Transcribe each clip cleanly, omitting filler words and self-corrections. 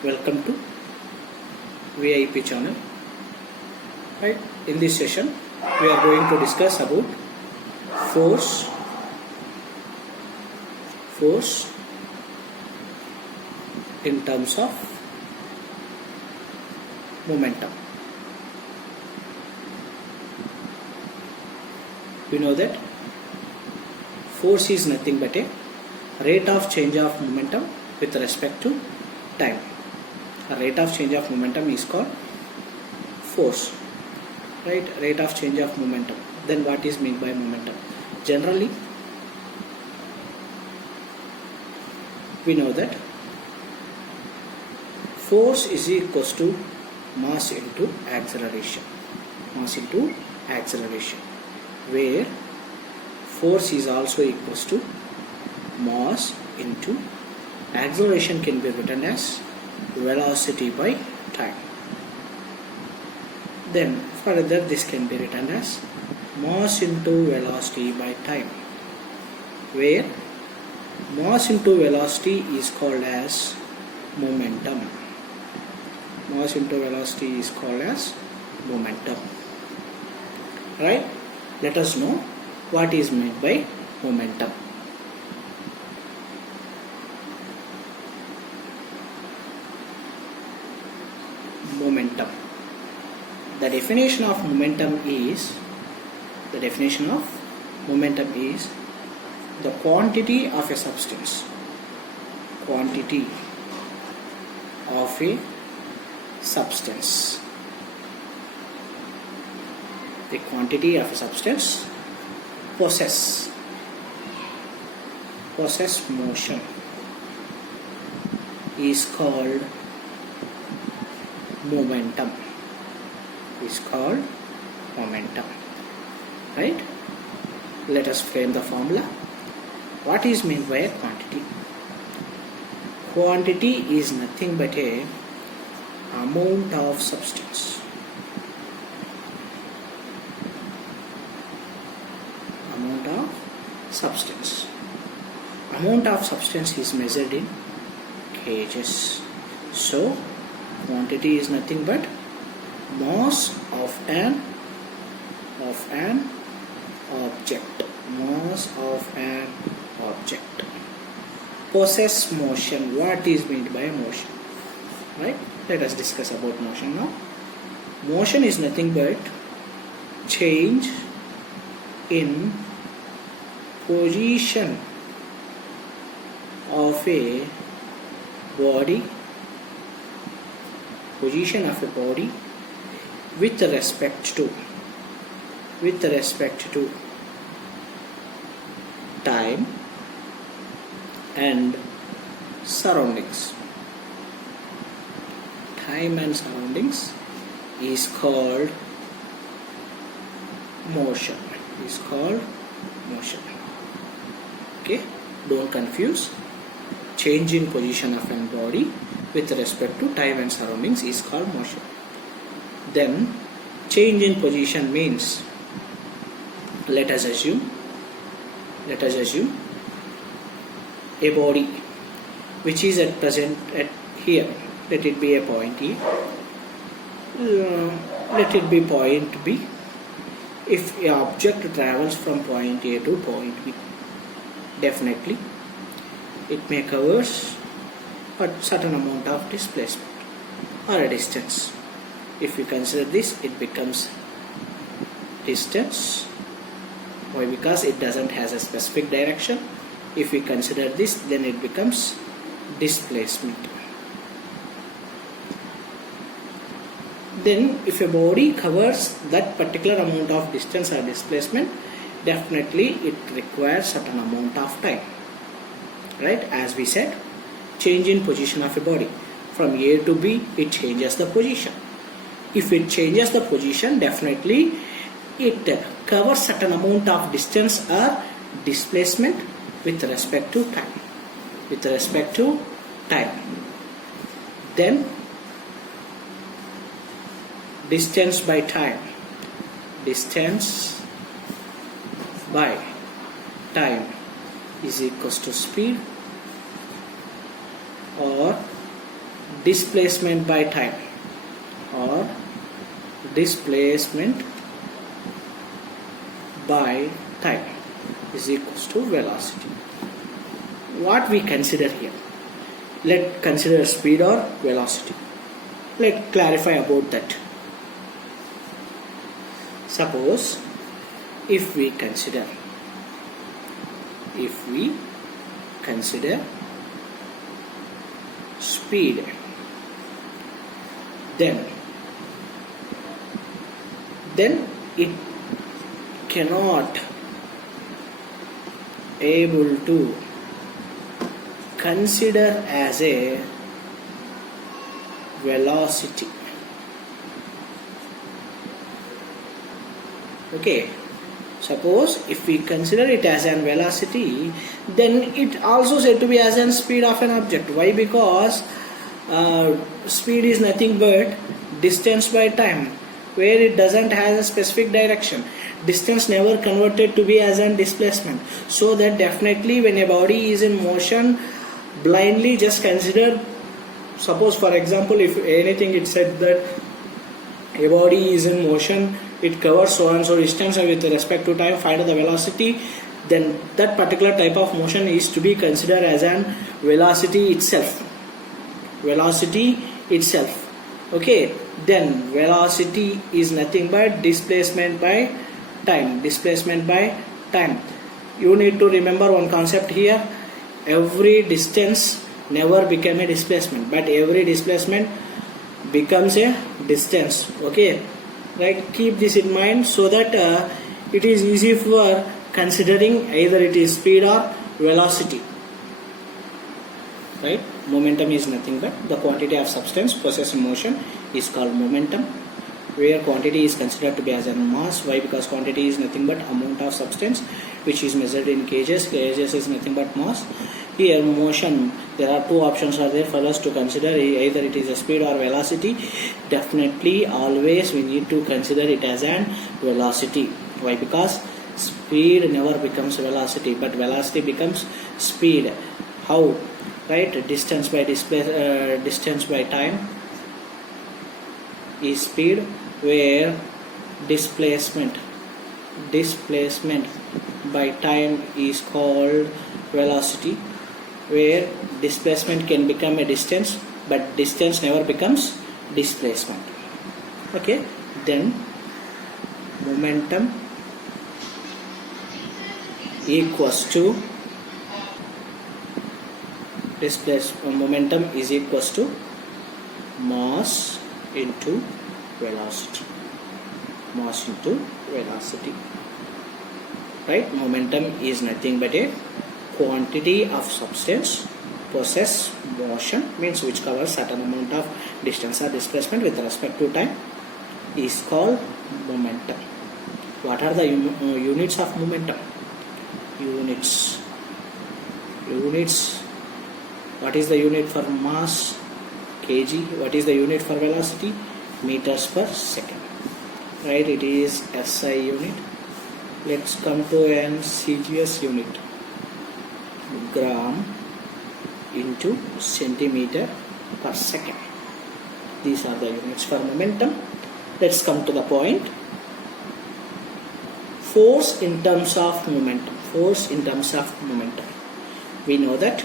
Welcome to VIP channel. Right, in this session we are going to discuss about force in terms of momentum. We know that force is nothing but a rate of change of momentum with respect to time. A rate of change of momentum is called force, right? Rate of change of momentum. Then what is meant by momentum? Generally we know that force is equals to mass into acceleration, where force is also equals to mass into acceleration, can be written as velocity by time. Then further this can be written as mass into velocity by time, where mass into velocity is called as momentum. Mass into velocity is called as momentum. Right? Let us know what is meant by momentum. Momentum. The definition of momentum is the quantity of a substance. Quantity of a substance. The quantity of a substance possess motion is called momentum. Right? Let us frame the formula. What is meant by a quantity? Quantity is nothing but a amount of substance. Amount of substance is measured in kgs. So quantity is nothing but mass of an object. Possess motion. What is meant by motion? Right? Let us discuss about motion now. Motion is nothing but change in position of a body with respect to time and surroundings. Time and surroundings is called motion. Okay, don't confuse. Change in position of an body with respect to time and surroundings is called motion. Then change in position means, let us assume a body which is at present at here. Let it be a point A. Let it be point B. If an object travels from point A to point B, definitely it may cover a certain amount of displacement or a distance. If you consider this, it becomes distance. Why? Because it doesn't have a specific direction. If we consider this, then it becomes displacement. Then if a body covers that particular amount of distance or displacement, definitely it requires certain amount of time. Right? As we said, change in position of a body. From A to B, it changes the position. If it changes the position, definitely it covers certain amount of distance or displacement with respect to time. Then distance by time is equals to speed or displacement by time or displacement by time is equals to velocity. What we consider here? Let's consider speed or velocity. Let's clarify about that. Suppose if we consider speed, then it cannot able to consider as a velocity. Okay, suppose if we consider it as an velocity, then it also said to be as an speed of an object. Why? Because speed is nothing but distance by time, where it doesn't have a specific direction. Distance never converted to be as an displacement. So that definitely when a body is in motion, blindly just consider, suppose for example, if anything it said that a body is in motion, it covers so and so distance with respect to time, find the velocity, then that particular type of motion is to be considered as an velocity itself. Okay, then velocity is nothing but displacement by time. You need to remember one concept here. Every distance never became a displacement, but every displacement becomes a distance. Okay, right? Keep this in mind so that it is easy for considering either it is speed or velocity. Right? Momentum is nothing but the quantity of substance possessed in motion is called momentum, where quantity is considered to be as a mass. Why? Because quantity is nothing but amount of substance which is measured in kgs. Kgs is nothing but mass. Here motion, there are two options are there for us to consider, either it is a speed or velocity. Definitely always we need to consider it as an velocity. Why? Because speed never becomes velocity, but velocity becomes speed. How? Right? Distance by time is speed, where displacement by time is called velocity, where displacement can become a distance, but distance never becomes displacement. Okay, then momentum equals to momentum is equals to mass into velocity. Right? Momentum is nothing but a quantity of substance possess motion, means which covers certain amount of distance or displacement with respect to time, is called momentum. What are the units of momentum? Units. What is the unit for mass? Kg. What is the unit for velocity? Meters per second. Right? It is SI unit. Let's come to an CGS unit. Gram into centimeter per second. These are the units for momentum. Let's come to the point. Force in terms of momentum. We know that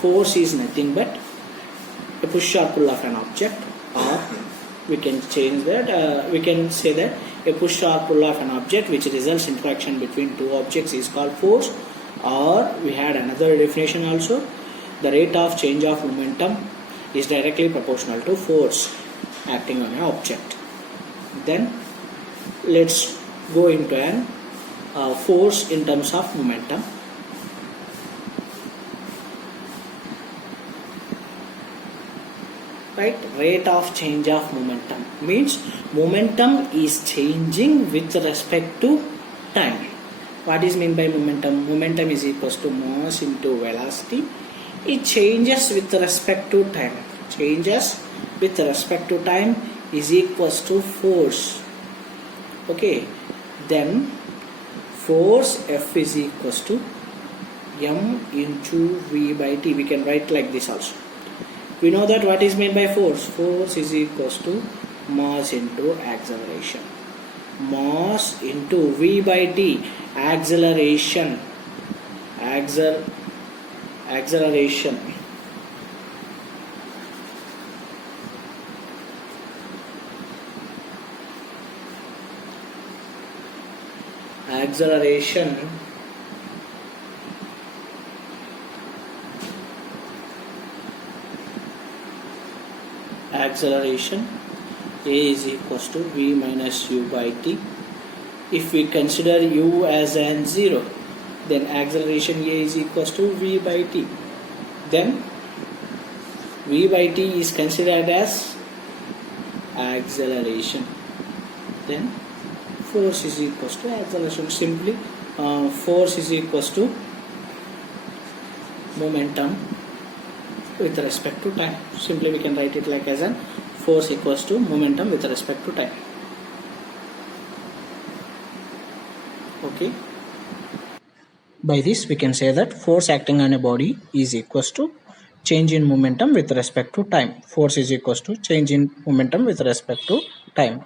force is nothing but a push or pull of an object, or we can change that, we can say that a push or pull of an object which results in interaction between two objects is called force, or we had another definition also, the rate of change of momentum is directly proportional to force acting on an object. Then let's go into an force in terms of momentum. Right? Rate of change of momentum means momentum is changing with respect to time. What is meant by momentum? Momentum is equals to mass into velocity. It changes with respect to time. Is equals to force. Okay. Then force F is equals to m into v by t. We can write like this also. We know that what is meant by force. Force is equals to mass into acceleration. Mass into V by T. Acceleration. Acceleration. Acceleration A is equals to V minus U by T. If we consider U as an 0, then acceleration A is equals to V by T. Then V by T is considered as acceleration. Then force is equals to acceleration. Simply force is equals to momentum with respect to time. Simply we can write it like as an force equals to momentum with respect to time. Okay. By this we can say that force acting on a body is equals to change in momentum with respect to time. Force is equals to change in momentum with respect to time.